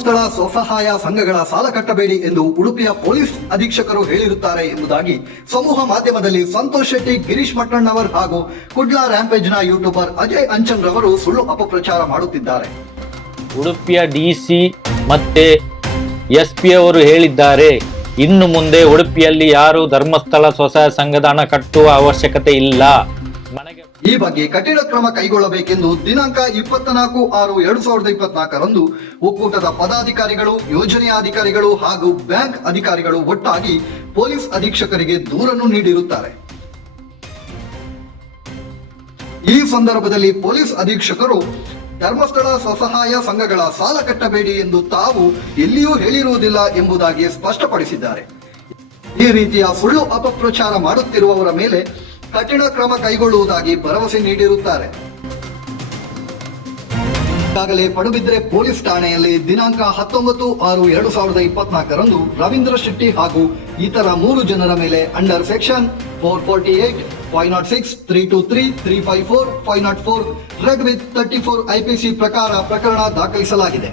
ಧರ್ಮಸ್ಥಳ ಸ್ವಸಹಾಯ ಸಂಘಗಳ ಸಾಲ ಕಟ್ಟಬೇಡಿ ಎಂದು ಉಡುಪಿಯ ಪೊಲೀಸ್ ಅಧೀಕ್ಷಕರು ಹೇಳಿರುತ್ತಾರೆ ಎಂಬುದಾಗಿ ಸಮೂಹ ಮಾಧ್ಯಮದಲ್ಲಿ ಸಂತೋಷ್ ಶೆಟ್ಟಿ, ಗಿರೀಶ್ ಮಟ್ಟಣ್ಣವರ್ ಹಾಗೂ ಕುಡ್ಲಾ ರ್ಯಾಂಪೇಜ್ನ ಯೂಟ್ಯೂಬರ್ ಅಜಯ್ ಅಂಚನ್ ರವರು ಸುಳ್ಳು ಅಪಪ್ರಚಾರ ಮಾಡುತ್ತಿದ್ದಾರೆ. ಉಡುಪಿಯ ಡಿಸಿ ಮತ್ತೆ ಎಸ್ಪಿ ಅವರು ಹೇಳಿದ್ದಾರೆ, ಇನ್ನು ಮುಂದೆ ಉಡುಪಿಯಲ್ಲಿ ಯಾರು ಧರ್ಮಸ್ಥಳ ಸ್ವಸಹಾಯ ಸಂಘದ ಹಣ ಕಟ್ಟುವ ಅವಶ್ಯಕತೆ ಇಲ್ಲ. ಈ ಬಗ್ಗೆ ಕಠಿಣ ಕ್ರಮ ಕೈಗೊಳ್ಳಬೇಕೆಂದು ದಿನಾಂಕ 24/6/2024ರಂದು ಒಕ್ಕೂಟದ ಪದಾಧಿಕಾರಿಗಳು, ಯೋಜನೆಯ ಅಧಿಕಾರಿಗಳು ಹಾಗೂ ಬ್ಯಾಂಕ್ ಅಧಿಕಾರಿಗಳು ಒಟ್ಟಾಗಿ ಪೊಲೀಸ್ ಅಧೀಕ್ಷಕರಿಗೆ ದೂರನ್ನು ನೀಡಿರುತ್ತಾರೆ. ಈ ಸಂದರ್ಭದಲ್ಲಿ ಪೊಲೀಸ್ ಅಧೀಕ್ಷಕರು ಧರ್ಮಸ್ಥಳ ಸ್ವಸಹಾಯ ಸಂಘಗಳ ಸಾಲ ಕಟ್ಟಬೇಡಿ ಎಂದು ತಾವು ಎಲ್ಲಿಯೂ ಹೇಳಿರುವುದಿಲ್ಲ ಎಂಬುದಾಗಿ ಸ್ಪಷ್ಟಪಡಿಸಿದ್ದಾರೆ. ಈ ರೀತಿಯ ಸುಳ್ಳು ಅಪಪ್ರಚಾರ ಮಾಡುತ್ತಿರುವವರ ಮೇಲೆ ಕಠಿಣ ಕ್ರಮ ಕೈಗೊಳ್ಳುವುದಾಗಿ ಭರವಸೆ ನೀಡಿರುತ್ತಾರೆ. ಈಗಾಗಲೇ ಪಡುಬಿದ್ರೆ ಪೊಲೀಸ್ ಠಾಣೆಯಲ್ಲಿ ದಿನಾಂಕ 19/6/2024ರಂದು ರವೀಂದ್ರ ಶೆಟ್ಟಿ ಹಾಗೂ ಇತರ 3 ಜನರ ಮೇಲೆ under section 448, 506, 323, 354, 504 red with 34 IPC ಪ್ರಕಾರ ಪ್ರಕರಣ ದಾಖಲಿಸಲಾಗಿದೆ.